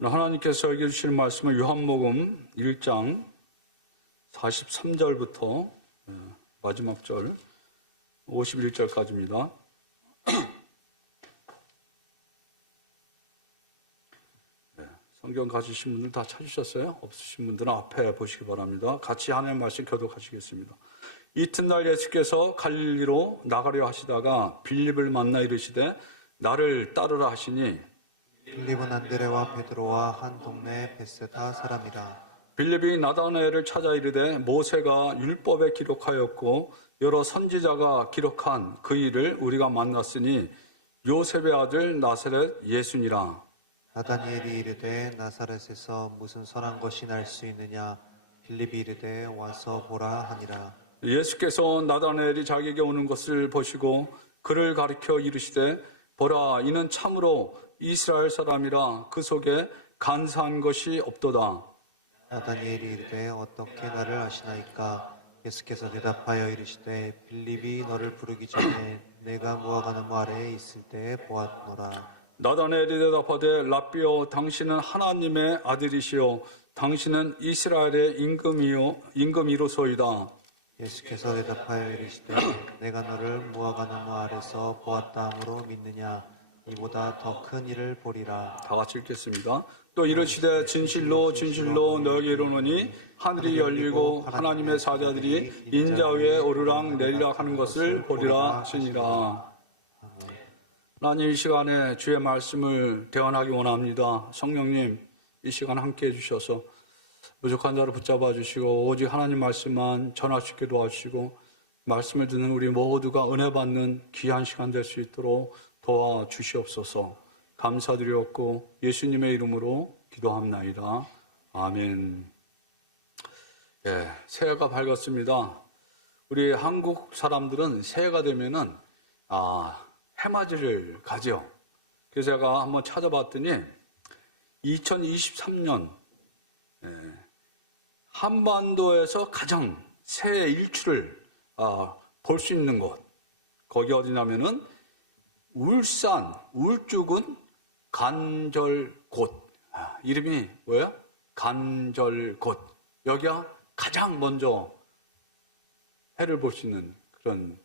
하나님께서 읽어주실 말씀은 요한복음 1장 43절부터 마지막 절 51절까지입니다. 성경 가지신 분들 다 찾으셨어요? 없으신 분들은 앞에 보시기 바랍니다. 같이 하나님의 말씀 교독하시겠습니다. 이튿날 예수께서 갈릴리로 나가려 하시다가 빌립을 만나 이르시되 나를 따르라 하시니 빌립은 안드레와 베드로와 한 동네 베세다 사람이라. 빌립이 나다나엘을 찾아 이르되 모세가 율법에 기록하였고 여러 선지자가 기록한 그 일을 우리가 만났으니 요셉의 아들 나사렛 예수니라. 나다니엘이 이르되 나사렛에서 무슨 선한 것이 날 수 있느냐. 빌립이 이르되 와서 보라 하니라. 예수께서 나다나엘이 자기에게 오는 것을 보시고 그를 가리켜 이르시되 보라, 이는 참으로 이스라엘 사람이라. 그 속에 간사한 것이 없도다. 나다니엘이 이르되 어떻게 나를 아시나이까. 예수께서 대답하여 이르시되 빌립이 너를 부르기 전에 내가 무화과나무 아래에 있을 때에 보았노라. 나다나엘이 대답하되 랍비여, 당신은 하나님의 아들이시요 당신은 이스라엘의 임금이로소이다. 예수께서 대답하여 이르시되 내가 너를 무화과나무 아래서 보았다 함으로 믿느냐. 이보다 더 큰 일을 보리라. 다 같이 읽겠습니다. 또 이르시되 진실로 진실로 너에게 이르노니 하늘이 열리고 하나님의 사자들이 인자 위에 오르락 내리락 하는 것을 보리라 하시니라. 하나님, 이 시간에 주의 말씀을 대언하기 원합니다. 성령님, 이 시간 함께해 주셔서 부족한 자를 붙잡아 주시고 오직 하나님 말씀만 전할 수 있게 도와주시고 말씀을 듣는 우리 모두가 은혜 받는 귀한 시간 될 수 있도록 도와주시옵소서. 감사드리옵고 예수님의 이름으로 기도합나이다. 아멘. 새해가 밝았습니다. 우리 한국 사람들은 새해가 되면은 해맞이를 가죠. 그래서 제가 한번 찾아봤더니 2023년 한반도에서 가장 새해 일출을 볼 수 있는 곳, 거기 어디냐면은 울산 울주군 간절곶. 이름이 뭐예요? 간절곶. 여기가 가장 먼저 해를 볼 수 있는 그런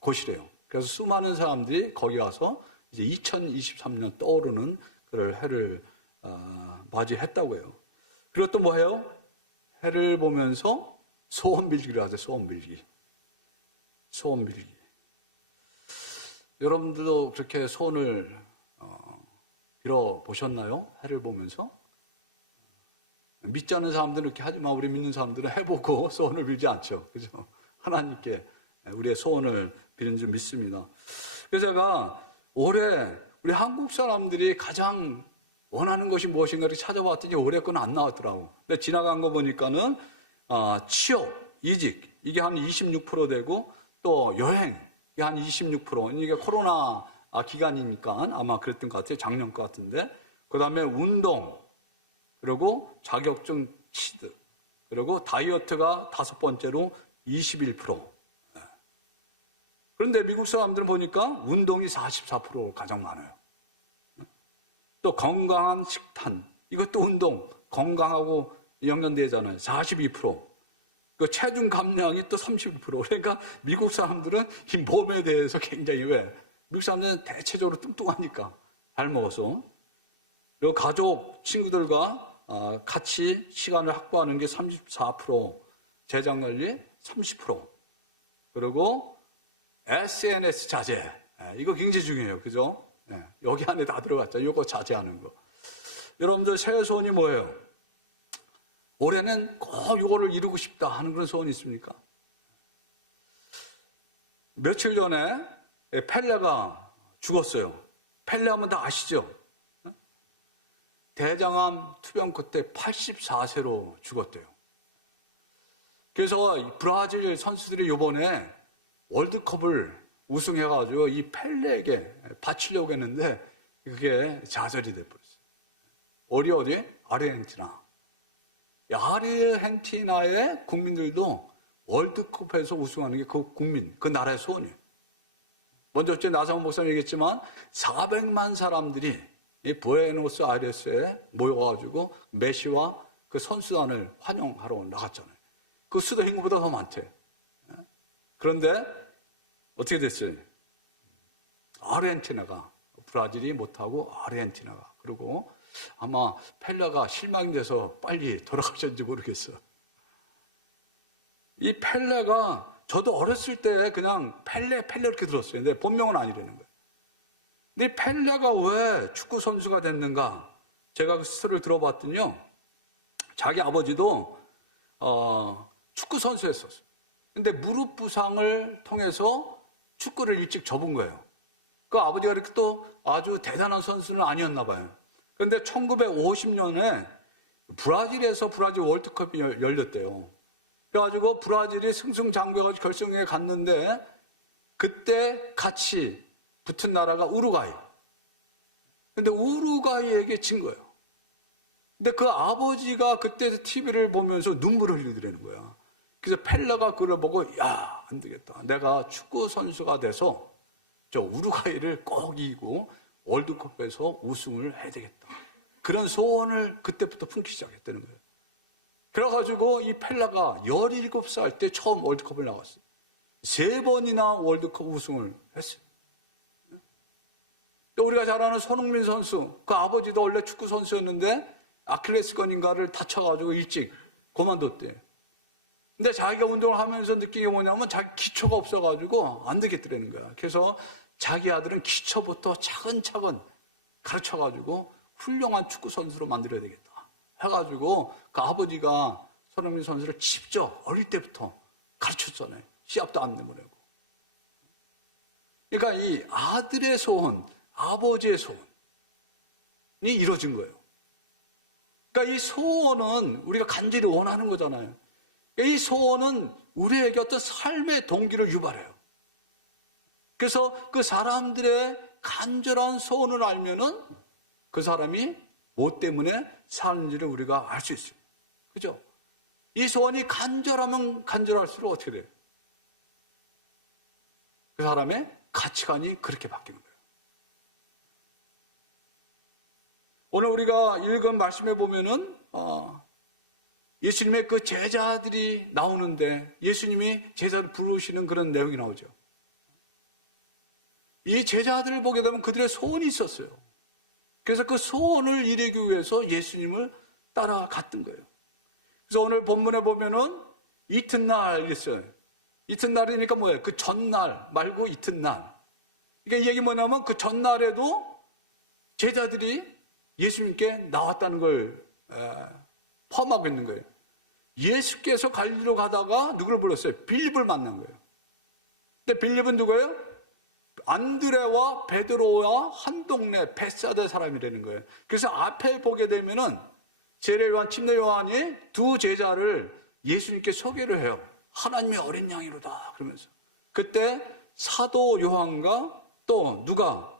곳이래요. 그래서 수많은 사람들이 거기 가서 이제 2023년 떠오르는 그런 해를 맞이했다고 해요. 그리고 또 뭐 해요? 해를 보면서 소원 빌기를 하죠. 소원 빌기. 소원 빌기. 여러분들도 그렇게 소원을 빌어보셨나요? 해를 보면서? 믿지 않는 사람들은 이렇게 하지만 우리 믿는 사람들은 해보고 소원을 빌지 않죠. 그죠? 하나님께 우리의 소원을 비는 줄 믿습니다. 그래서 제가 올해 우리 한국 사람들이 가장 원하는 것이 무엇인가 이렇게 찾아봤더니 올해 건 안 나왔더라고. 근데 지나간 거 보니까는 취업, 이직 이게 한 26% 되고 또 여행 이게 한 26%. 이게 코로나 기간이니까 아마 그랬던 것 같아요. 작년 것 같은데. 그 다음에 운동, 그리고 자격증 취득, 그리고 다이어트가 5번째로 21%. 그런데 미국 사람들은 보니까 운동이 44% 가장 많아요. 또 건강한 식단, 이것도 운동, 건강하고 연관되잖아요. 42%. 그 체중 감량이 또 31%. 그러니까 미국 사람들은 이 몸에 대해서 굉장히 미국 사람들은 대체적으로 뚱뚱하니까 잘 먹어서. 그리고 가족, 친구들과 같이 시간을 확보하는 게 34%, 재정관리 30%. 그리고 SNS 자제. 이거 굉장히 중요해요. 그죠? 여기 안에 다 들어갔죠. 이거 자제하는 거. 여러분들 새해 소원이 뭐예요? 올해는 꼭 이거를 이루고 싶다 하는 그런 소원이 있습니까? 며칠 전에 펠레가 죽었어요. 펠레 하면 다 아시죠? 대장암 투병 때 84세로 죽었대요. 그래서 브라질 선수들이 이번에 월드컵을 우승해가지고 이 펠레에게 바치려고 했는데 그게 좌절이 돼버렸어요. 어디? 아르헨티나. 아르헨티나의 국민들도 월드컵에서 우승하는 게 그 국민, 그 나라의 소원이에요. 먼저 어째 나상원 목사님 얘기했지만 400만 사람들이 이 부에노스 아이레스에 모여가지고 메시와 그 선수단을 환영하러 나갔잖아요. 그 수도 인구보다 더 많대. 그런데 어떻게 됐어요? 아르헨티나가, 브라질이 못하고 아르헨티나가. 그리고 아마 펠레가 실망이 돼서 빨리 돌아가셨는지 모르겠어. 이 펠레가 저도 어렸을 때 그냥 펠레 이렇게 들었어요. 근데 본명은 아니라는 거예요. 근데 펠레가 왜 축구 선수가 됐는가? 제가 그 스토리를 들어봤더니요. 자기 아버지도 축구 선수였었어요. 근데 무릎 부상을 통해서 축구를 일찍 접은 거예요. 그 아버지가 이렇게 또 아주 대단한 선수는 아니었나 봐요. 그런데 1950년에 브라질에서 브라질 월드컵이 열렸대요. 그래가지고 브라질이 승승장구해가지고 결승에 갔는데 그때 같이 붙은 나라가 우루과이. 근데 우루과이에게 진 거예요. 근데 그 아버지가 그때 TV를 보면서 눈물을 흘리더라는 거야. 그래서 펠레가 그걸 보고 야, 안 되겠다. 내가 축구 선수가 돼서 저 우루과이를 꼭 이기고 월드컵에서 우승을 해야 되겠다. 그런 소원을 그때부터 품기 시작했다는 거예요. 그래가지고 이 펠레가 17살 때 처음 월드컵을 나갔어요. 3번이나 월드컵 우승을 했어요. 또 우리가 잘 아는 손흥민 선수, 그 아버지도 원래 축구 선수였는데 아킬레스건인가를 다쳐가지고 일찍 그만뒀대. 근데 자기가 운동을 하면서 느낀 게 뭐냐면 자기 기초가 없어가지고 안 되겠더라는 거야. 그래서 자기 아들은 기초부터 차근차근 가르쳐가지고 훌륭한 축구 선수로 만들어야 되겠다. 해가지고 그 아버지가 손흥민 선수를 직접 어릴 때부터 가르쳤잖아요. 시합도 안 내보내고. 그러니까 이 아들의 소원, 아버지의 소원이 이루어진 거예요. 그러니까 이 소원은 우리가 간절히 원하는 거잖아요. 이 소원은 우리에게 어떤 삶의 동기를 유발해요. 그래서 그 사람들의 간절한 소원을 알면은 그 사람이 뭐 때문에 사는지를 우리가 알 수 있어요. 그죠? 이 소원이 간절하면 간절할수록 어떻게 돼요? 그 사람의 가치관이 그렇게 바뀌는 거예요. 오늘 우리가 읽은 말씀에 보면은 예수님의 그 제자들이 나오는데 예수님이 제자를 부르시는 그런 내용이 나오죠. 이 제자들을 보게 되면 그들의 소원이 있었어요. 그래서 그 소원을 이루기 위해서 예수님을 따라갔던 거예요. 그래서 오늘 본문에 보면은 이튿날 있어요. 이튿날이니까 뭐예요? 그 전날 말고 이튿날. 그러니까 이 얘기 뭐냐면 그 전날에도 제자들이 예수님께 나왔다는 걸 포함하고 있는 거예요. 예수께서 갈릴리로 가다가 누구를 불렀어요? 빌립을 만난 거예요. 근데 빌립은 누구예요? 안드레와 베드로와 한 동네 베사다 사람이라는 거예요. 그래서 앞에 보게 되면은 세례 요한, 침례 요한이 두 제자를 예수님께 소개를 해요. 하나님의 어린 양이로다 그러면서. 그때 사도 요한과 또 누가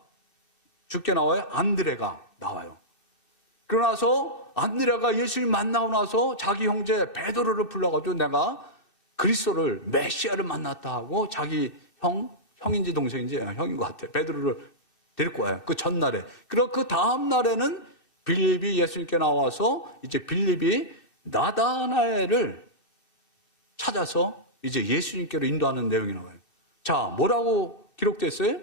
죽게 나와요? 안드레가 나와요. 그러고 나서 안드레가 예수님 만나고 나서 자기 형제 베드로를 불러가지고 내가 그리스도를 메시아를 만났다 하고 자기 형인지 동생인지 형인 것 같아. 베드로를 데리고 와요. 그 전날에. 그리고 그 다음 날에는 빌립이 예수님께 나와서 이제 빌립이 나다나엘을 찾아서 이제 예수님께로 인도하는 내용이 나와요. 자, 뭐라고 기록됐어요?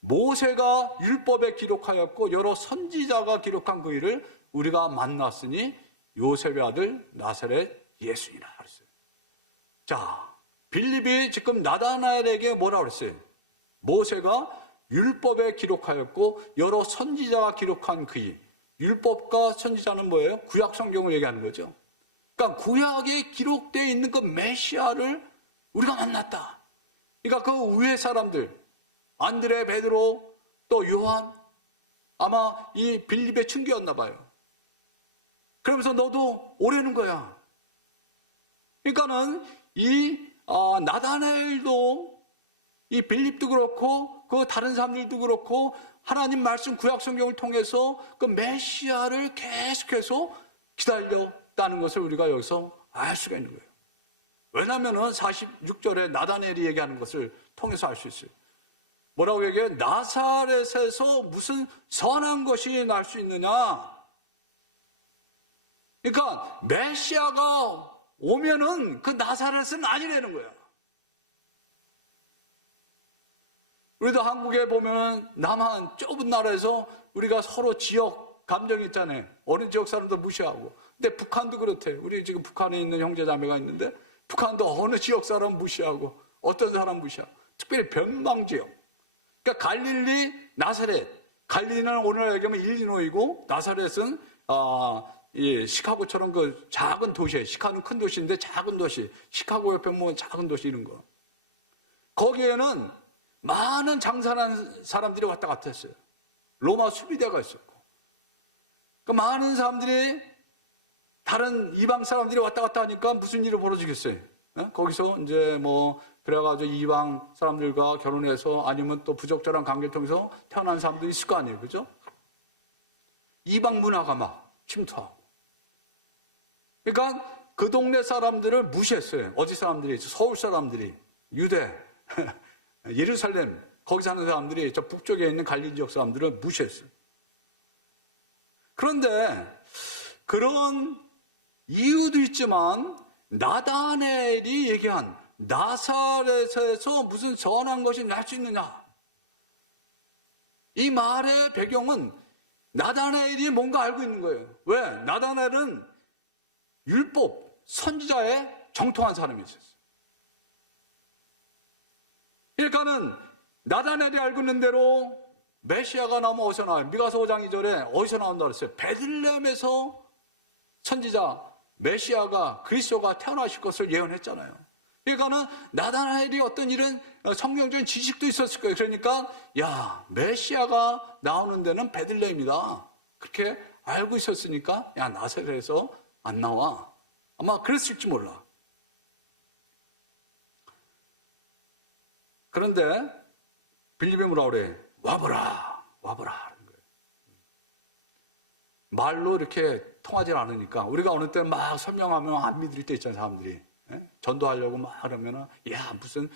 모세가 율법에 기록하였고 여러 선지자가 기록한 그 일을 우리가 만났으니 요셉의 아들 나사렛 예수니라 그랬어요. 자, 빌립이 지금 나다나엘에게 뭐라고 그랬어요? 모세가 율법에 기록하였고 여러 선지자가 기록한 그 일. 율법과 선지자는 뭐예요? 구약 성경을 얘기하는 거죠. 그러니까 구약에 기록되어 있는 그 메시아를 우리가 만났다. 그러니까 그 위에 사람들 안드레, 베드로, 또 요한 아마 이 빌립의 친구였나 봐요. 그러면서 너도 오려는 거야. 그러니까는 이 나다나엘도 이 빌립도 그렇고 그 다른 사람들도 그렇고 하나님 말씀 구약 성경을 통해서 그 메시아를 계속해서 기다렸다는 것을 우리가 여기서 알 수가 있는 거예요. 왜냐하면 46절에 나다나엘이 얘기하는 것을 통해서 알 수 있어요. 뭐라고 얘기해요? 나사렛에서 무슨 선한 것이 날 수 있느냐? 그러니까 메시아가 오면은 그 나사렛은 아니라는 거야. 우리도 한국에 보면 남한 좁은 나라에서 우리가 서로 지역 감정이 있잖아요. 어느 지역 사람도 무시하고. 근데 북한도 그렇대. 우리 지금 북한에 있는 형제 자매가 있는데 북한도 어느 지역 사람 무시하고 어떤 사람 무시하고. 특별히 변방 지역. 그러니까 갈릴리, 나사렛. 갈릴리는 오늘날 얘기하면 일리노이고 나사렛은 시카고처럼 그 작은 도시예요. 시카고는 큰 도시인데 작은 도시. 시카고 옆에 보면 작은 도시 이런 거. 거기에는 많은 장사하는 사람들이 왔다 갔다 했어요. 로마 수비대가 있었고. 그 많은 사람들이 다른 이방 사람들이 왔다 갔다 하니까 무슨 일이 벌어지겠어요? 거기서 이제 뭐 그래가지고 이방 사람들과 결혼해서 아니면 또 부적절한 관계를 통해서 태어난 사람도 있을 거 아니에요, 그죠? 이방 문화가 막 침투하고. 그러니까 그 동네 사람들을 무시했어요. 어디 사람들이? 서울 사람들이, 유대, 예루살렘, 거기 사는 사람들이 저 북쪽에 있는 갈릴리 지역 사람들을 무시했어요. 그런데 그런 이유도 있지만 나다나엘이 얘기한 나사렛에서 무슨 선한 것이 날 수 있느냐? 이 말의 배경은 나다나엘이 뭔가 알고 있는 거예요. 왜? 나다나엘은 율법, 선지자에 정통한 사람이 있었어요. 그러니까는 나다나엘이 알고 있는 대로 메시아가 나오면 어디서 나와요? 미가서 5장 2절에 어디서 나온다 그랬어요? 베들레헴에서 선지자 메시아가 그리스도가 태어나실 것을 예언했잖아요. 그러니까는 나다나엘이 어떤 이런 성경적인 지식도 있었을 거예요. 그러니까 야, 메시아가 나오는 데는 베들레헴이다. 그렇게 알고 있었으니까 야, 나사렛에서 안 나와. 아마 그랬을지 몰라. 그런데 빌립이 뭐라 그래? 와보라, 와보라 하는 거예요. 말로 이렇게 통하지 않으니까 우리가 어느 때는 막 설명하면 안 믿을 때 있잖아요, 사람들이. 전도하려고 막 하면은 야, 무슨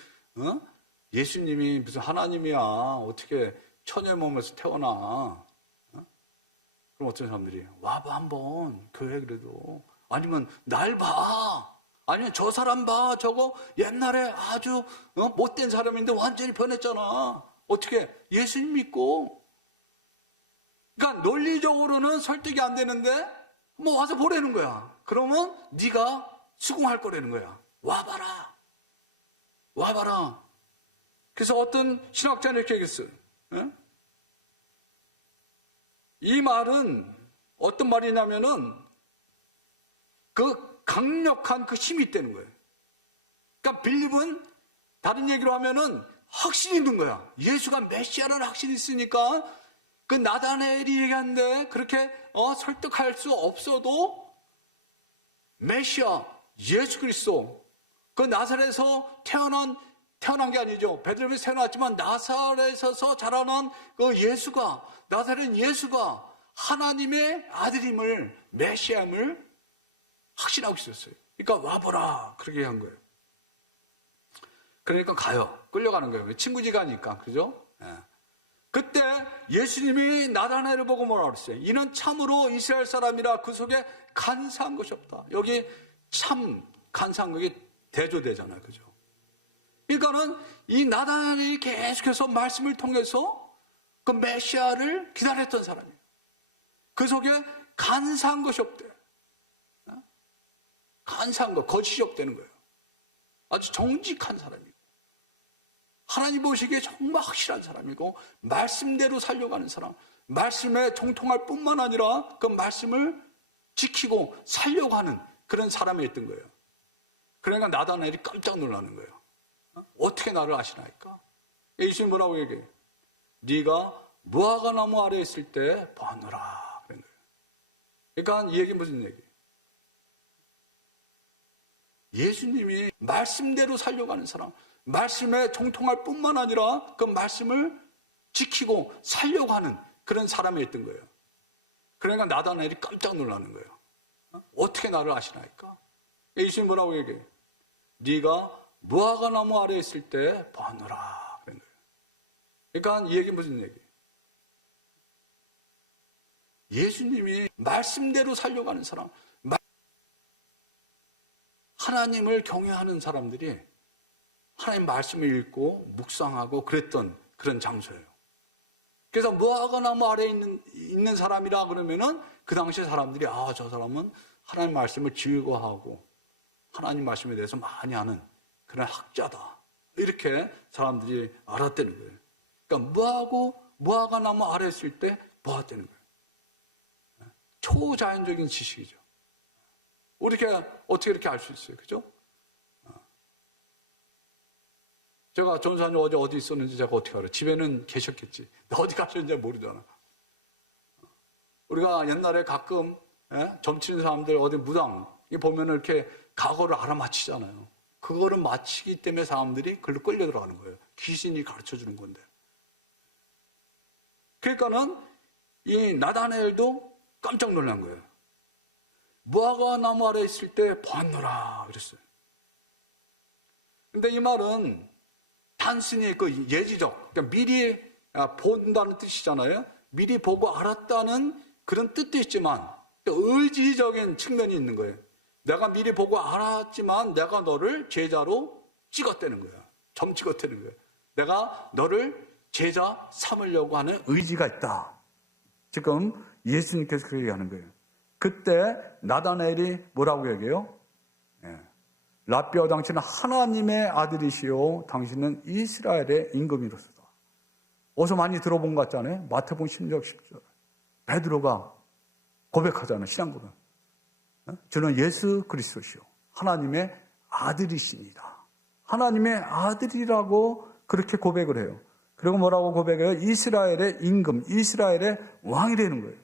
예수님이 무슨 하나님이야. 어떻게 처녀의 몸에서 태어나. 그럼 어떤 사람들이 와봐 한번 교회 그래도. 아니면 날 봐. 아니면 저 사람 봐. 저거 옛날에 아주 못된 사람인데 완전히 변했잖아. 어떻게? 예수님 믿고. 그러니까 논리적으로는 설득이 안 되는데 뭐 와서 보라는 거야. 그러면 네가 수긍할 거라는 거야. 와봐라. 와봐라. 그래서 어떤 신학자는 이렇게 얘기했어요. 이 말은 어떤 말이냐면은 그 강력한 그 힘이 있다는 거예요. 그러니까 빌립은 다른 얘기로 하면은 확신이 있는 거야. 예수가 메시아라는 확신이 있으니까 그 나다나엘이 얘기하는데 그렇게 설득할 수 없어도 메시아, 예수 그리스도 그 나사렛에서 태어난 게 아니죠. 베들레헴에서 태어났지만 나사렛에서 자라난 그 예수가, 나사렛 예수가 하나님의 아들임을, 메시아임을 확신하고 있었어요. 그러니까 와보라 그렇게 한 거예요. 그러니까 가요. 끌려가는 거예요. 친구지가니까. 그죠? 예. 그때 예수님이 나다나엘을 보고 뭐라 그랬어요? 이는 참으로 이스라엘 사람이라 그 속에 간사한 것이 없다. 여기 참 간사한 것이 대조되잖아요. 그죠? 그러니까는 이 나다나엘이 계속해서 말씀을 통해서 그 메시아를 기다렸던 사람이에요. 그 속에 간사한 것이 없대요. 간사한 거, 거짓이 없다는 거예요. 아주 정직한 사람이고 하나님 보시기에 정말 확실한 사람이고 말씀대로 살려가는 사람, 말씀에 정통할 뿐만 아니라 그 말씀을 지키고 살려고 하는 그런 사람이었던 거예요. 그러니까 나다나엘이 깜짝 놀라는 거예요. 어떻게 나를 아시나이까? 예수님 뭐라고 얘기해요? 네가 무화과나무 아래에 있을 때 보았노라 그런 거예요. 그러니까 이 얘기는 무슨 얘기예요? 예수님이 말씀대로 살려가는 사람, 말씀에 정통할 뿐만 아니라 그 말씀을 지키고 살려고 하는 그런 사람이었던 거예요. 그러니까 나다나엘이 깜짝 놀라는 거예요. 어떻게 나를 아시나이까? 예수님 뭐라고 얘기해요? 네가 무화과나무 아래에 있을 때 보았노라 그런 거예요. 그러니까 이 얘기 무슨 얘기? 예수님이 말씀대로 살려가는 사람, 하나님을 경외하는 사람들이 하나님 말씀을 읽고 묵상하고 그랬던 그런 장소예요. 그래서 무화과 나무 아래에 있는 사람이라 그러면은 그 당시 사람들이 저 사람은 하나님 말씀을 즐거워하고 하나님 말씀에 대해서 많이 아는 그런 학자다. 이렇게 사람들이 알았다는 거예요. 그러니까 무화과 나무 아래에 있을 때 보았다는 거예요. 초자연적인 지식이죠. 우리가 어떻게 이렇게 알 수 있어요? 그죠? 제가 전사님 어디 있었는지 제가 어떻게 알아요? 집에는 계셨겠지. 어디 가셨는지 모르잖아. 우리가 옛날에 가끔 점치는 사람들 어디 무당 보면 이렇게 과거를 알아맞히잖아요. 그거를 맞히기 때문에 사람들이 글로 끌려 들어가는 거예요. 귀신이 가르쳐 주는 건데. 그러니까는 이 나다나엘도 깜짝 놀란 거예요. 무화과 나무 아래 있을 때 보았노라 그랬어요. 근데 이 말은 단순히 그 예지적, 그러니까 미리 본다는 뜻이잖아요. 미리 보고 알았다는 그런 뜻도 있지만 의지적인 측면이 있는 거예요. 내가 미리 보고 알았지만 내가 너를 제자로 찍었다는 거예요. 점 찍었다는 거예요. 내가 너를 제자 삼으려고 하는 의지가 있다. 지금 예수님께서 그렇게 얘기하는 거예요. 그때 나다나엘이 뭐라고 얘기해요? 라비야 당신은 하나님의 아들이시요 당신은 이스라엘의 임금이로소다. 어디서 많이 들어본 것 같잖아요. 마태복음 16장 10절 베드로가 고백하잖아요. 신앙 고백. 저는 예수 그리스도시요 하나님의 아들이십니다. 하나님의 아들이라고 그렇게 고백을 해요. 그리고 뭐라고 고백해요? 이스라엘의 임금, 이스라엘의 왕이라는 거예요.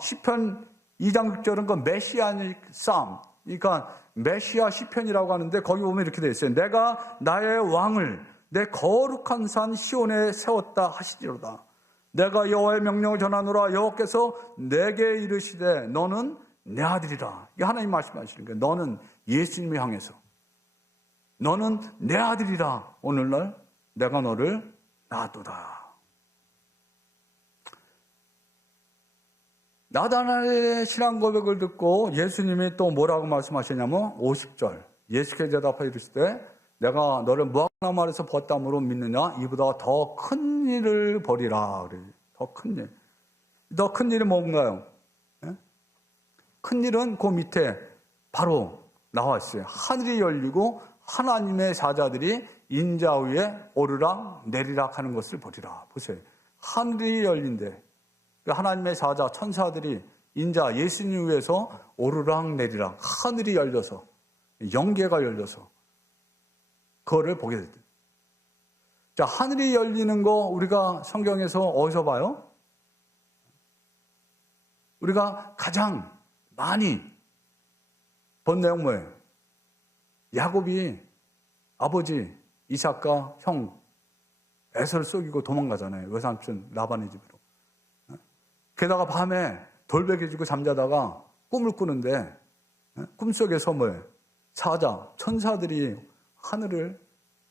시편 2장 6절은 그 메시아닉 쌈, 그러니까 메시아 시편이라고 하는데 거기 보면 이렇게 되어 있어요. 내가 나의 왕을 내 거룩한 산 시온에 세웠다 하시리로다. 내가 여호와의 명령을 전하노라. 여호와께서 내게 이르시되 너는 내 아들이라. 이게 하나님 말씀하시는 거예요. 너는 예수님을 향해서 너는 내 아들이라. 오늘날 내가 너를 낳았도다. 나다나엘의 신앙 고백을 듣고 예수님이 또 뭐라고 말씀하셨냐면 50절 예수께서 대답하여 이르시되 내가 너를 무화과나무 아래서 벗담으로 믿느냐? 이보다 더 큰 일을 벌이라. 그래. 더 큰 일. 더 큰 일은 뭔가요? 큰 일은 그 밑에 바로 나와 있어요. 하늘이 열리고 하나님의 사자들이 인자 위에 오르락 내리락 하는 것을 보리라. 보세요. 하늘이 열린대. 하나님의 사자, 천사들이 인자 예수님 위에서 오르락 내리락 하늘이 열려서 영계가 열려서 그거를 보게 됐다. 자, 하늘이 열리는 거 우리가 성경에서 어디서 봐요? 우리가 가장 많이 본 내용 뭐예요? 야곱이 아버지 이삭과 형 에서를 속이고 도망가잖아요. 외삼촌 라반의 집으로. 게다가 밤에 돌베개 지고 잠자다가 꿈을 꾸는데 꿈속에서 뭐예요? 사자, 천사들이 하늘을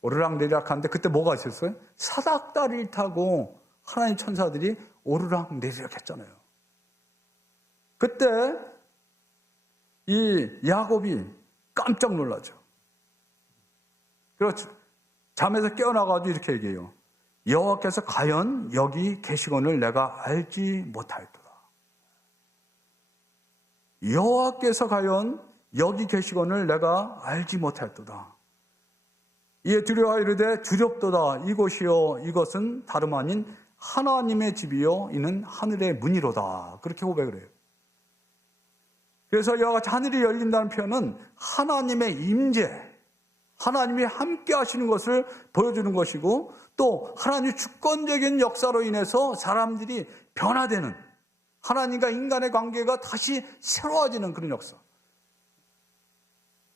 오르락내리락 하는데 그때 뭐가 있었어요? 사닥다리를 타고 하나님 천사들이 오르락내리락 했잖아요. 그때 이 야곱이 깜짝 놀라죠. 그렇죠. 잠에서 깨어나가지고 이렇게 얘기해요. 여호와께서 과연 여기 계시거늘 내가 알지 못하였도다. 여호와께서 과연 여기 계시거늘 내가 알지 못하였도다. 이에 두려워 이르되 두렵도다. 이곳이요 이것은 다름 아닌 하나님의 집이요 이는 하늘의 문이로다. 그렇게 고백을 해요. 그래서 이와 같이 하늘이 열린다는 표현은 하나님의 임재, 하나님이 함께 하시는 것을 보여주는 것이고 또 하나님의 주권적인 역사로 인해서 사람들이 변화되는 하나님과 인간의 관계가 다시 새로워지는 그런 역사.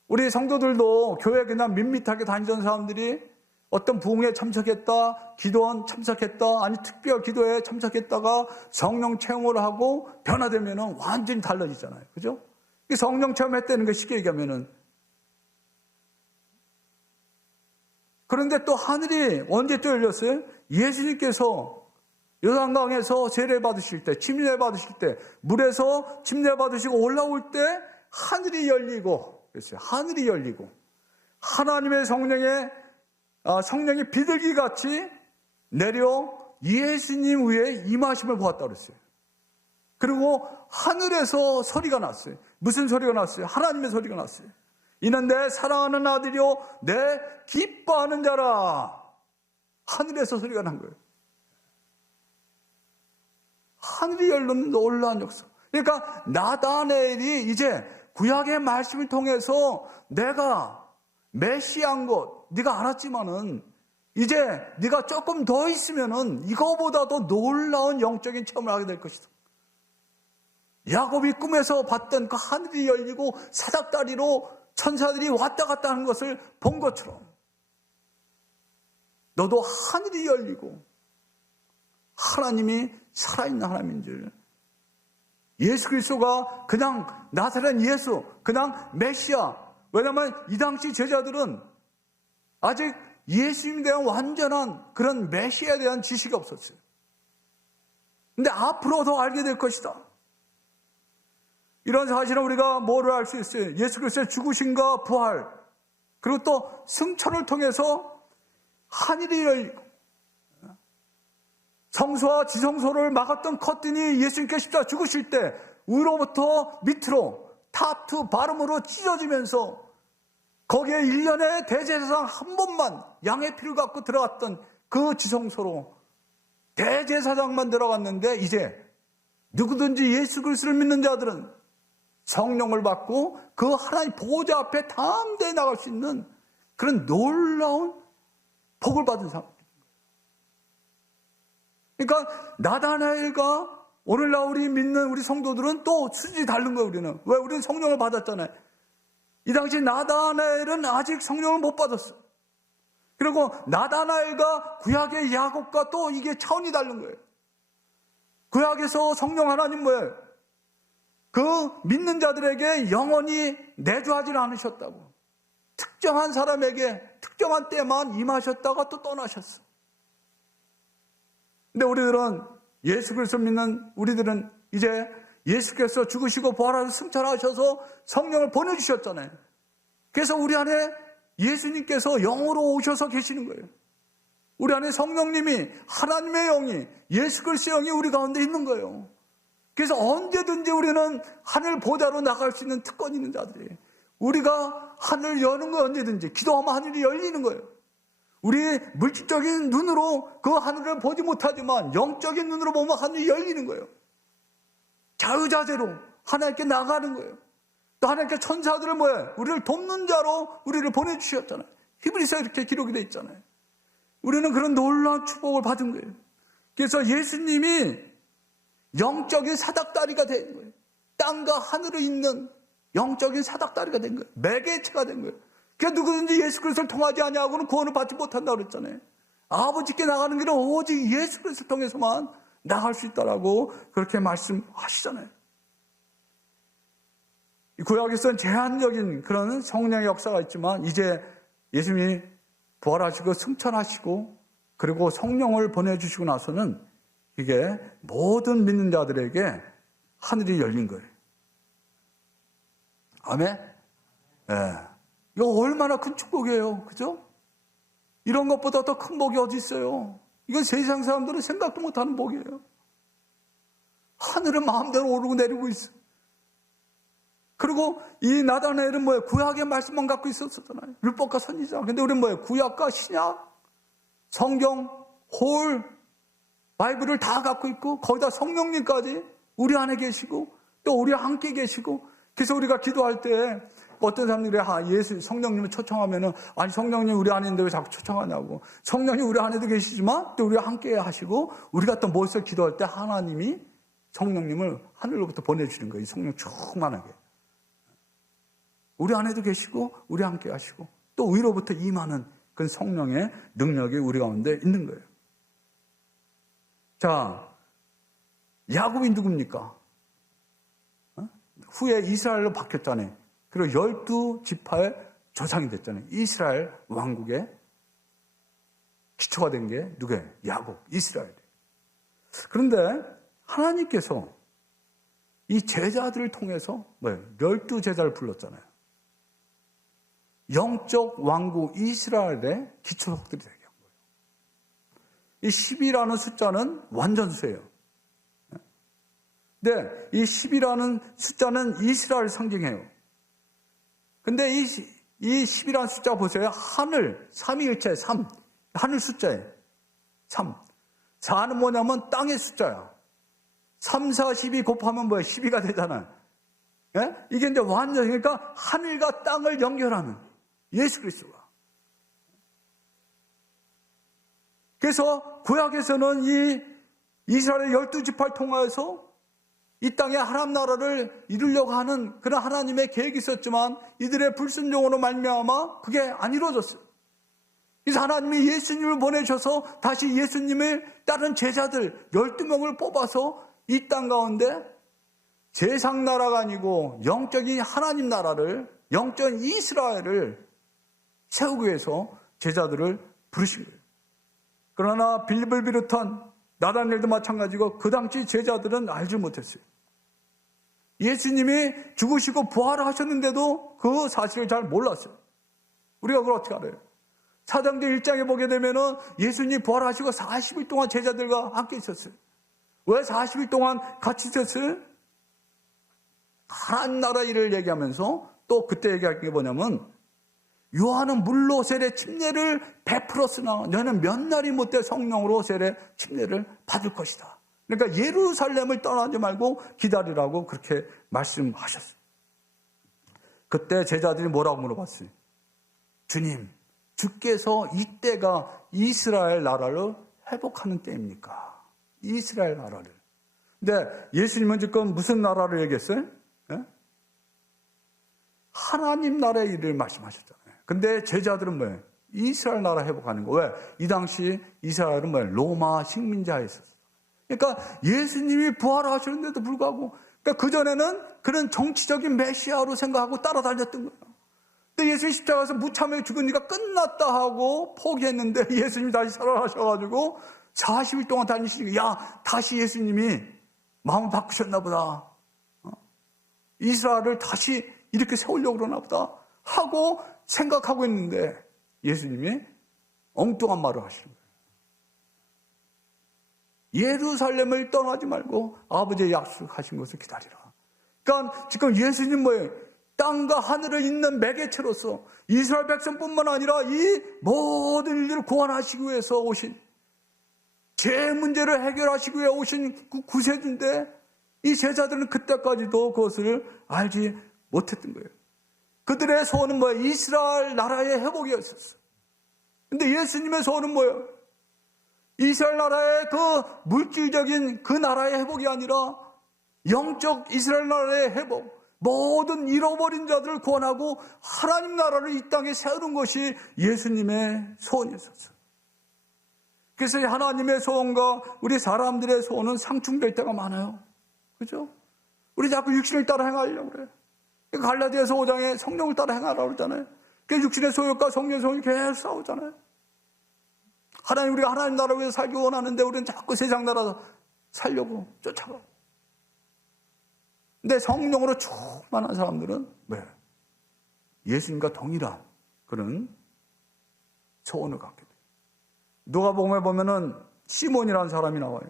우리 성도들도 교회 그냥 밋밋하게 다니던 사람들이 어떤 부흥에 참석했다, 기도원 참석했다, 아니 특별 기도에 참석했다가 성령 체험을 하고 변화되면 완전히 달라지잖아요. 그죠? 성령 체험했다는 거 쉽게 얘기하면은 그런데 또 하늘이 언제 또 열렸어요? 예수님께서 요단강에서 세례 받으실 때, 침례 받으실 때, 물에서 침례 받으시고 올라올 때 하늘이 열리고, 그렇죠? 하늘이 열리고, 하나님의 성령이 비둘기 같이 내려 예수님 위에 임하심을 보았다 그랬어요. 그리고 하늘에서 소리가 났어요. 무슨 소리가 났어요? 하나님의 소리가 났어요. 이는 내 사랑하는 아들이요 내 기뻐하는 자라. 하늘에서 소리가 난 거예요. 하늘이 열리는 놀라운 역사. 그러니까 나다나엘이 이제 구약의 말씀을 통해서 내가 메시아인 것 네가 알았지만은 이제 네가 조금 더 있으면은 이거보다도 놀라운 영적인 체험을 하게 될 것이다. 야곱이 꿈에서 봤던 그 하늘이 열리고 사닥다리로 천사들이 왔다 갔다 하는 것을 본 것처럼 너도 하늘이 열리고 하나님이 살아있는 하나님인 줄, 예수 그리스도가 그냥 나사렛 예수, 그냥 메시아. 왜냐하면 이 당시 제자들은 아직 예수님에 대한 완전한 그런 메시아에 대한 지식이 없었어요. 근데 앞으로 더 알게 될 것이다. 이런 사실은 우리가 뭐를 알 수 있어요? 예수 그리스도의 죽으심과 부활, 그리고 또 승천을 통해서 하늘이 열리고 성소와 지성소를 막았던 커튼이 예수님께 십자가 죽으실 때 위로부터 밑으로 탑투 바람으로 찢어지면서 거기에 1년에 대제사장 한 번만 양의 피를 갖고 들어갔던 그 지성소로 대제사장만 들어갔는데 이제 누구든지 예수 그리스도를 믿는 자들은 성령을 받고 그 하나님 보호자 앞에 담대히 나갈 수 있는 그런 놀라운 복을 받은 사람. 그러니까 나다나엘과 오늘날 우리 믿는 우리 성도들은 또 수준이 다른 거예요. 우리는 왜? 우리는 성령을 받았잖아요. 이 당시 나다나엘은 아직 성령을 못 받았어. 그리고 나다나엘과 구약의 야곱과 또 이게 차원이 다른 거예요. 구약에서 성령 하나님 뭐예요? 그 믿는 자들에게 영원히 내주하지 않으셨다고. 특정한 사람에게 특정한 때만 임하셨다가 또 떠나셨어. 근데 우리들은 예수 그리스도 믿는 우리들은 이제 예수께서 죽으시고 부활하셔서 승천하셔서 성령을 보내주셨잖아요. 그래서 우리 안에 예수님께서 영으로 오셔서 계시는 거예요. 우리 안에 성령님이, 하나님의 영이, 예수 그리스도의 영이 우리 가운데 있는 거예요. 그래서 언제든지 우리는 하늘 보좌로 나갈 수 있는 특권이 있는 자들이에요. 우리가 하늘 여는 거 언제든지 기도하면 하늘이 열리는 거예요. 우리 물질적인 눈으로 그 하늘을 보지 못하지만 영적인 눈으로 보면 하늘이 열리는 거예요. 자유자재로 하나님께 나가는 거예요. 또 하나님께 천사들을 뭐예요? 우리를 돕는 자로 우리를 보내주셨잖아요. 히브리서에 이렇게 기록이 되어 있잖아요. 우리는 그런 놀라운 축복을 받은 거예요. 그래서 예수님이 영적인 사닥다리가 된 거예요. 땅과 하늘을 잇는 영적인 사닥다리가 된 거예요. 매개체가 된 거예요. 그러니까 누구든지 예수 그리스도를 통하지 아니하고는 구원을 받지 못한다고 그랬잖아요. 아버지께 나가는 길은 오직 예수 그리스도를 통해서만 나갈 수 있다라고 그렇게 말씀하시잖아요. 구약에서는 제한적인 그런 성령의 역사가 있지만 이제 예수님이 부활하시고 승천하시고 그리고 성령을 보내주시고 나서는 이게 모든 믿는 자들에게 하늘이 열린 거예요. 아멘? 네. 이거 얼마나 큰 축복이에요. 그죠? 이런 것보다 더 큰 복이 어디 있어요? 이건 세상 사람들은 생각도 못하는 복이에요. 하늘은 마음대로 오르고 내리고 있어. 그리고 이 나다나엘은 뭐예요? 구약의 말씀만 갖고 있었잖아요. 율법과 선지자. 근데 우리는 뭐예요? 구약과 신약, 성경, 홀, 바이블을 다 갖고 있고 거기다 성령님까지 우리 안에 계시고 또 우리 함께 계시고. 그래서 우리가 기도할 때 어떤 사람들이 예수 성령님을 초청하면은 아니 성령님 우리 안에 있는데 왜 자꾸 초청하냐고. 성령님 우리 안에도 계시지만 또 우리와 함께 하시고 우리가 또 무엇을 기도할 때 하나님이 성령님을 하늘로부터 보내주는 거예요. 이 성령 충만하게. 우리 안에도 계시고 우리 함께 하시고 또 위로부터 임하는 그 성령의 능력이 우리 가운데 있는 거예요. 자, 야곱이 누굽니까? 후에 이스라엘로 바뀌었잖아요. 그리고 12지파의 조상이 됐잖아요. 이스라엘 왕국의. 기초가 된 게 누구예요? 야곱, 이스라엘. 그런데 하나님께서 이 제자들을 통해서 12제자를 불렀잖아요. 영적 왕국 이스라엘의 기초석들이 되게 한 거예요. 이 10이라는 숫자는 완전수예요. 근데 이 10이라는 숫자는 이스라엘을 상징해요. 근데 이 10이라는 숫자 보세요. 하늘, 삼위일체 3. 하늘 숫자예요. 3. 4는 뭐냐면 땅의 숫자야. 3, 4, 12 곱하면 12가 되잖아요. 예? 이게 이제 완전, 그러니까 하늘과 땅을 연결하는 예수 그리스도가. 그래서 구약에서는 이 이스라엘 12지파를 통하여서 이 땅에 하나님 나라를 이루려고 하는 그런 하나님의 계획이 있었지만 이들의 불순종으로 말미암아 그게 안 이루어졌어요. 그래서 하나님이 예수님을 보내셔서 다시 예수님을 따른 제자들 12명을 뽑아서 이 땅 가운데 세상 나라가 아니고 영적인 하나님 나라를, 영적인 이스라엘을 세우기 위해서 제자들을 부르신 거예요. 그러나 빌립을 비롯한 나다니엘도 마찬가지고 그 당시 제자들은 알지 못했어요. 예수님이 죽으시고 부활하셨는데도 그 사실을 잘 몰랐어요. 우리가 그걸 어떻게 알아요? 사도행전 1장에 보게 되면은 예수님이 부활하시고 40일 동안 제자들과 함께 있었어요. 왜 40일 동안 같이 있었어요? 하나님 나라 일을 얘기하면서 또 그때 얘기할 게 뭐냐면 요한은 물로 세례 침례를 베풀었으나 너는 몇 날이 못돼 성령으로 세례 침례를 받을 것이다. 그러니까 예루살렘을 떠나지 말고 기다리라고 그렇게 말씀하셨어요. 그때 제자들이 뭐라고 물어봤어요? 주님, 주께서 이때가 이스라엘 나라를 회복하는 때입니까? 이스라엘 나라를. 근데 예수님은 지금 무슨 나라를 얘기했어요? 예? 하나님 나라의 일을 말씀하셨잖아요. 근데 제자들은 뭐예요? 이스라엘 나라 회복하는 거. 왜? 이 당시 이스라엘은 뭐예요? 로마 식민자에 있었어요. 그러니까 예수님이 부활하셨는데도 불구하고, 그러니까 그전에는 그런 정치적인 메시아로 생각하고 따라다녔던 거예요. 근데 예수님 십자가에서 무참하게 죽은 이가 끝났다 하고 포기했는데 예수님이 다시 살아나셔가지고 40일 동안 다니시니까 야, 다시 예수님이 마음을 바꾸셨나 보다. 이스라엘을 다시 이렇게 세우려고 그러나 보다 하고 생각하고 있는데 예수님이 엉뚱한 말을 하시는 거예요. 예루살렘을 떠나지 말고 아버지의 약속하신 것을 기다리라. 그러니까 지금 예수님 뭐예요? 땅과 하늘을 잇는 매개체로서 이스라엘 백성뿐만 아니라 이 모든 일들을 구원하시기 위해서 오신, 죄 문제를 해결하시기 위해 오신 그 구세주인데 이 제자들은 그때까지도 그것을 알지 못했던 거예요. 그들의 소원은 뭐예요? 이스라엘 나라의 회복이었었어요. 근데 예수님의 소원은 뭐예요? 이스라엘 나라의 그 물질적인 그 나라의 회복이 아니라 영적 이스라엘 나라의 회복, 모든 잃어버린 자들을 구원하고 하나님 나라를 이 땅에 세우는 것이 예수님의 소원이었어요. 그래서 하나님의 소원과 우리 사람들의 소원은 상충될 때가 많아요. 그죠? 우리 자꾸 육신을 따라 행하려고 그래요. 갈라디아서 5장에 성령을 따라 행하라고 그러잖아요. 그 육신의 소욕과 성령의 소욕이 계속 싸우잖아요. 하나님, 우리가 하나님 나라를 위해서 살기 원하는데 우리는 자꾸 세상 나라 살려고 쫓아가고. 근데 성령으로 충만한 사람들은 왜? 예수님과 동일한 그런 소원을 갖게 돼요. 누가복음에 보면은 시몬이라는 사람이 나와요.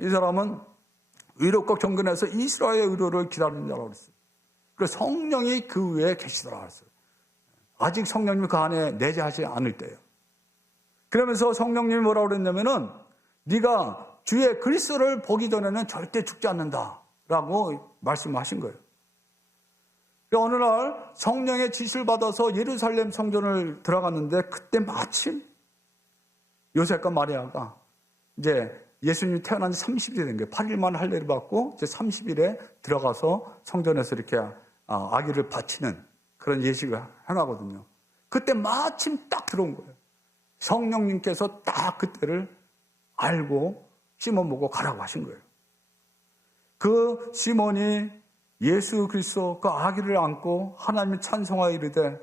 이 사람은 의롭고 경건해서 이스라엘의 의로를 기다리는 자라고 그랬어요. 그래서 성령이 그 위에 계시더라 그랬어요. 아직 성령님이 그 안에 내재하지 않을 때예요. 그러면서 성령님이 뭐라고 그랬냐면은 네가 주의 그리스도를 보기 전에는 절대 죽지 않는다라고 말씀하신 거예요. 어느 날 성령의 지시를 받아서 예루살렘 성전을 들어갔는데 그때 마침 요셉과 마리아가 이제 예수님이 태어난 지 30일이 된 거예요. 8일만 할례를 받고 이제 30일에 들어가서 성전에서 이렇게 아기를 바치는 그런 예식을 행하거든요. 그때 마침 딱 들어온 거예요. 성령님께서 딱 그때를 알고 시몬 보고 가라고 하신 거예요. 그 시몬이 예수 그리스도 그 아기를 안고 하나님을 찬송하여 이르되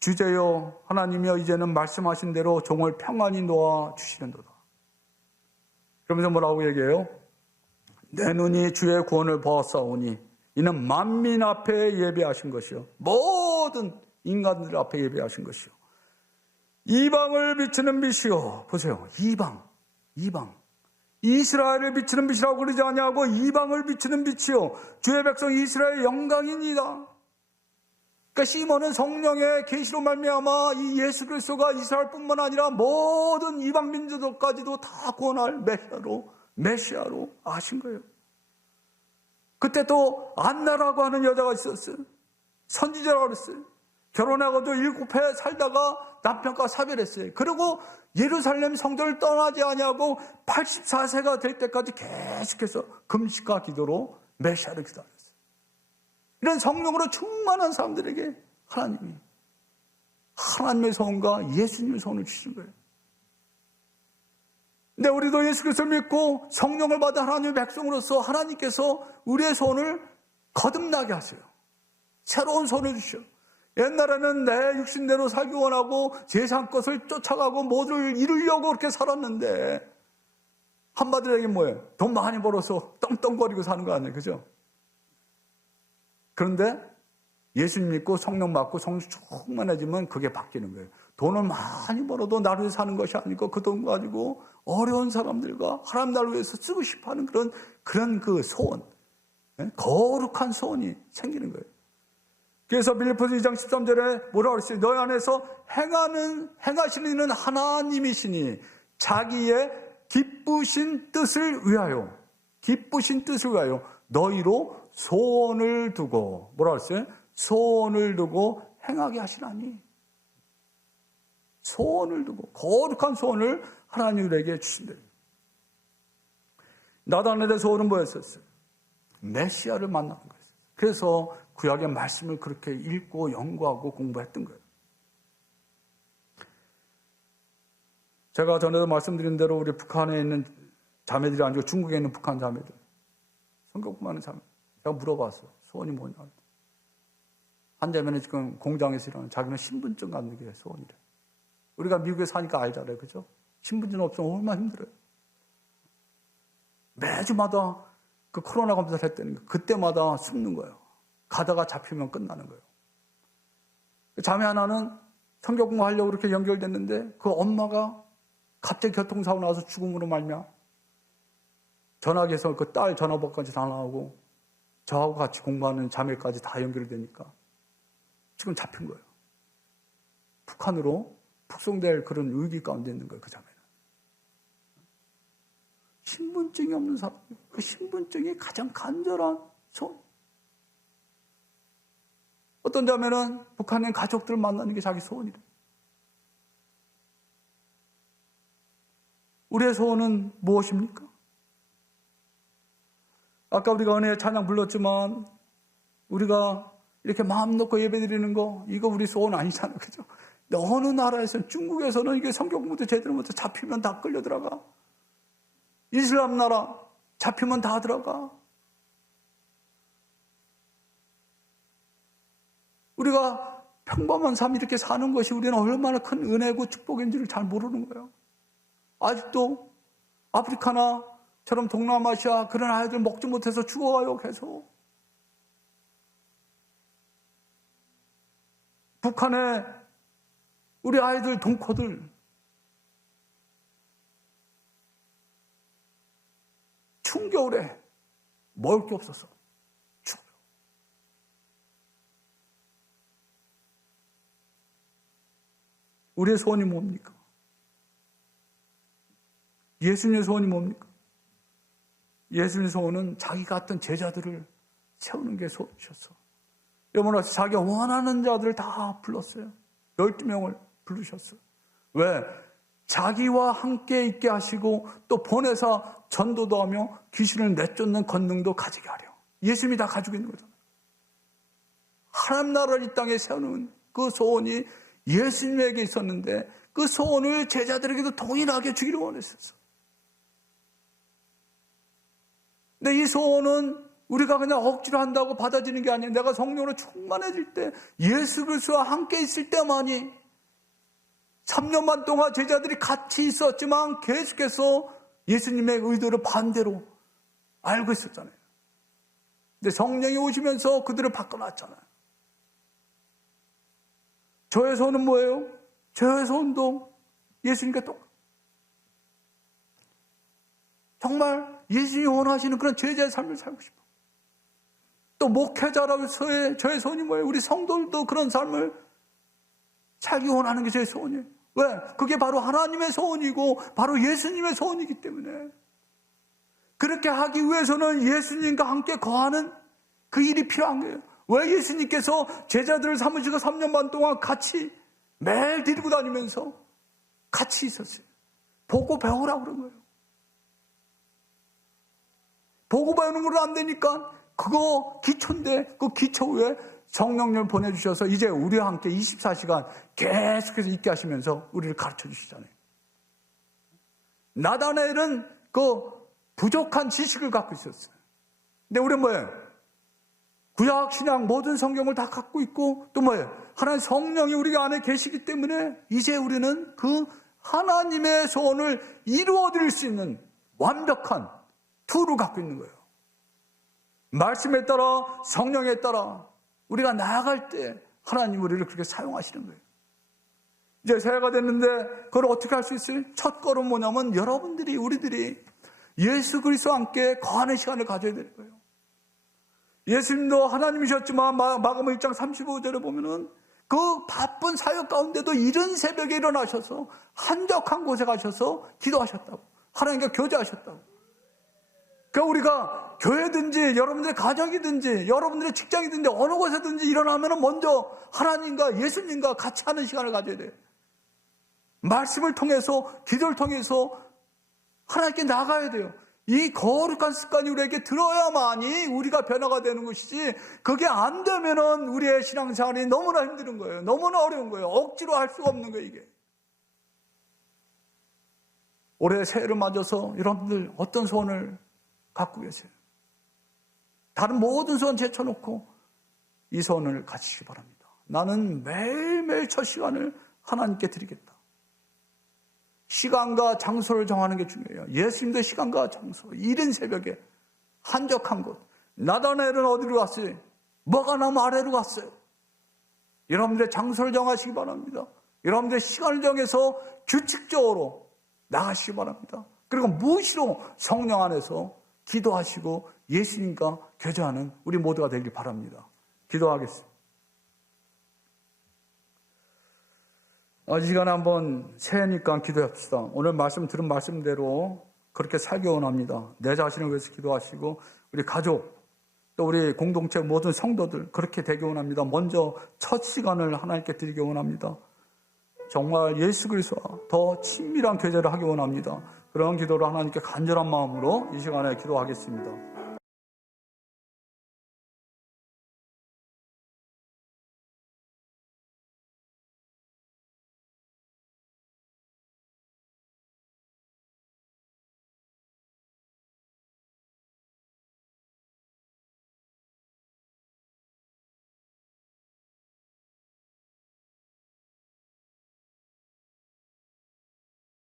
주제여 하나님이여 이제는 말씀하신 대로 종을 평안히 놓아 주시는도다. 그러면서 뭐라고 얘기해요? 내 눈이 주의 구원을 보았사오니 이는 만민 앞에 예배하신 것이요 모든 인간들 앞에 예배하신 것이요 이방을 비추는 빛이요. 보세요. 이방 이스라엘을 비추는 빛이라고 그러지 아니하고 이방을 비추는 빛이요 주의 백성 이스라엘의 영광이니이다. 그러니까 시몬은 성령의 계시로 말미암아 이 예수 그리스도가 이스라엘뿐만 아니라 모든 이방 민족들까지도 다 구원할 메시아로 아신 거예요. 그때 또 안나라고 하는 여자가 있었어요. 선지자라고 그랬어요. 결혼하고도 7해 살다가 남편과 사별했어요. 그리고 예루살렘 성전을 떠나지 아니하고 84세가 될 때까지 계속해서 금식과 기도로 메시아를 기다렸어요. 이런 성령으로 충만한 사람들에게 하나님이 하나님의 소원과 예수님의 소원을 주신 거예요. 근데 우리도 예수 그리스도를 믿고 성령을 받은 하나님의 백성으로서 하나님께서 우리의 소원을 거듭나게 하세요. 새로운 소원을 주셔. 옛날에는 내 육신대로 살기 원하고 세상 것을 쫓아가고 뭐를 이루려고 그렇게 살았는데 한마디로 얘기하면 뭐예요? 돈 많이 벌어서 떵떵거리고 사는 거 아니에요? 그죠? 그런데 예수님 믿고 성령 받고 성령 충만해지면 그게 바뀌는 거예요. 돈을 많이 벌어도 나를 위해 사는 것이 아니고 그 돈 가지고 어려운 사람들과 하나님 나를 위해서 쓰고 싶어하는 그런 그 소원, 거룩한 소원이 생기는 거예요. 그래서 빌립보서 2장 13절에 뭐라고 그랬어요? 너희 안에서 행하시는 이는 하나님이시니 자기의 기쁘신 뜻을 위하여 너희로 소원을 두고 뭐라고 그랬어요? 소원을 두고 행하게 하시나니. 소원을 두고 거룩한 소원을 하나님 우리에게 주신대요. 나다넬의 소원은 뭐였었어요? 메시아를 만나는 거였어요. 그래서 구약의 말씀을 그렇게 읽고 연구하고 공부했던 거예요. 제가 전에도 말씀드린 대로 우리 북한에 있는 자매들이 아니고 중국에 있는 북한 자매들, 성경 공부하는 자매, 제가 물어봤어. 소원이 뭐냐? 한 자매는 지금 공장에서 일하는 자기는 신분증 갖는 게 소원이래. 우리가 미국에 사니까 알잖아요. 그죠? 신분증 없으면 얼마나 힘들어요. 매주마다 그 코로나 검사를 했다는 거. 그때마다 숨는 거예요. 가다가 잡히면 끝나는 거예요. 자매 하나는 성경 공부하려고 그렇게 연결됐는데 그 엄마가 갑자기 교통사고 나서 죽음으로 말미암아 전화기에서 그 딸 전화번호까지 다 나오고 저하고 같이 공부하는 자매까지 다 연결되니까 지금 잡힌 거예요. 북한으로 북송될 그런 위기 가운데 있는 거예요. 그 자매는. 신분증이 없는 사람, 그 신분증이 가장 간절한 소원. 어떤 자매는 북한의 가족들을 만나는 게 자기 소원이래. 우리의 소원은 무엇입니까? 아까 우리가 은혜의 찬양 불렀지만 우리가 이렇게 마음 놓고 예배드리는 거 이거 우리 소원 아니잖아요. 그죠? 어느 나라에서는 중국에서는 이게 성경 공부도 제대로 못해 잡히면 다 끌려 들어가. 이슬람 나라 잡히면 다 들어가. 우리가 평범한 삶 이렇게 사는 것이 우리는 얼마나 큰 은혜고 축복인지를 잘 모르는 거예요. 아직도 아프리카나처럼 동남아시아 그런 아이들 먹지 못해서 죽어가요. 계속. 북한에 우리 아이들 동코들 추운 겨울에 먹을 게 없었어. 죽어요. 우리의 소원이 뭡니까? 예수님의 소원이 뭡니까? 예수님의 소원은 자기 같은 제자들을 세우는 게 소원이셨어. 여러분, 자기가 원하는 자들을 다 불렀어요. 12명을 부르셨어요. 왜? 자기와 함께 있게 하시고 또 보내사 전도도 하며 귀신을 내쫓는 권능도 가지게 하려. 예수님이 다 가지고 있는 거잖아요. 하나님 나라를 이 땅에 세우는 그 소원이 예수님에게 있었는데 그 소원을 제자들에게도 동일하게 주기를 원했었어. 근데 이 소원은 우리가 그냥 억지로 한다고 받아지는 게 아니에요. 내가 성령으로 충만해질 때, 예수 그리스도와 함께 있을 때만이 3년 반 동안 제자들이 같이 있었지만 계속해서 예수님의 의도를 반대로 알고 있었잖아요. 근데 성령이 오시면서 그들을 바꿔놨잖아요. 저의 소원은 뭐예요? 저의 소원도 예수님과 똑같아요. 정말 예수님이 원하시는 그런 제자의 삶을 살고 싶어요. 또 목회자로서의 저의 소원이 뭐예요? 우리 성도들도 그런 삶을 살기 원하는 게 저의 소원이에요. 왜? 그게 바로 하나님의 소원이고 바로 예수님의 소원이기 때문에 그렇게 하기 위해서는 예수님과 함께 거하는 그 일이 필요한 거예요. 왜 예수님께서 제자들을 삼으시고 3년 반 동안 같이 매일 데리고 다니면서 같이 있었어요. 보고 배우라고 그런 거예요. 보고 배우는 건 안 되니까 그거 기초인데 그 기초 위에 성령님을 보내주셔서 이제 우리와 함께 24시간 계속해서 있게 하시면서 우리를 가르쳐 주시잖아요. 나다나엘은 그 부족한 지식을 갖고 있었어요. 근데 우리는 뭐예요? 구약, 신약 모든 성경을 다 갖고 있고 또 뭐예요? 하나님 성령이 우리 안에 계시기 때문에 이제 우리는 그 하나님의 소원을 이루어 드릴 수 있는 완벽한 툴을 갖고 있는 거예요. 말씀에 따라 성령에 따라 우리가 나아갈 때 하나님 우리를 그렇게 사용하시는 거예요. 이제 새해가 됐는데 그걸 어떻게 할 수 있어요? 첫 걸음 뭐냐면 여러분들이 우리들이 예수 그리스도와 함께 거하는 시간을 가져야 될 거예요. 예수님도 하나님이셨지만 마가복음 1장 35절에 보면은 그 바쁜 사역 가운데도 이른 새벽에 일어나셔서 한적한 곳에 가셔서 기도하셨다고. 하나님과 교제하셨다고. 그러니까 우리가 교회든지 여러분들의 가정이든지 여러분들의 직장이든지 어느 곳에든지 일어나면 먼저 하나님과 예수님과 같이 하는 시간을 가져야 돼요. 말씀을 통해서 기도를 통해서 하나님께 나가야 돼요. 이 거룩한 습관이 우리에게 들어야만이 우리가 변화가 되는 것이지 그게 안 되면은 우리의 신앙생활이 너무나 힘든 거예요. 너무나 어려운 거예요. 억지로 할 수가 없는 거예요, 이게. 올해 새해를 맞아서 여러분들 어떤 소원을 갖고 계세요? 다른 모든 소원 제쳐놓고 이 소원을 가지시기 바랍니다. 나는 매일매일 첫 시간을 하나님께 드리겠다. 시간과 장소를 정하는 게 중요해요. 예수님도 시간과 장소, 이른 새벽에 한적한 곳. 나다나엘은 어디로 갔어요? 뭐가 나무 아래로 갔어요. 여러분들의 장소를 정하시기 바랍니다. 여러분들의 시간을 정해서 규칙적으로 나가시기 바랍니다. 그리고 무시로 성령 안에서 기도하시고 예수님과 교제하는 우리 모두가 되길 바랍니다. 기도하겠습니다. 이 시간에 한번 새해니까 기도합시다. 오늘 들은 말씀대로 그렇게 살기 원합니다. 내 자신을 위해서 기도하시고 우리 가족 또 우리 공동체 모든 성도들 그렇게 되기 원합니다. 먼저 첫 시간을 하나님께 드리기 원합니다. 정말 예수 그리스도와 더 친밀한 교제를 하기 원합니다. 그런 기도를 하나님께 간절한 마음으로 이 시간에 기도하겠습니다.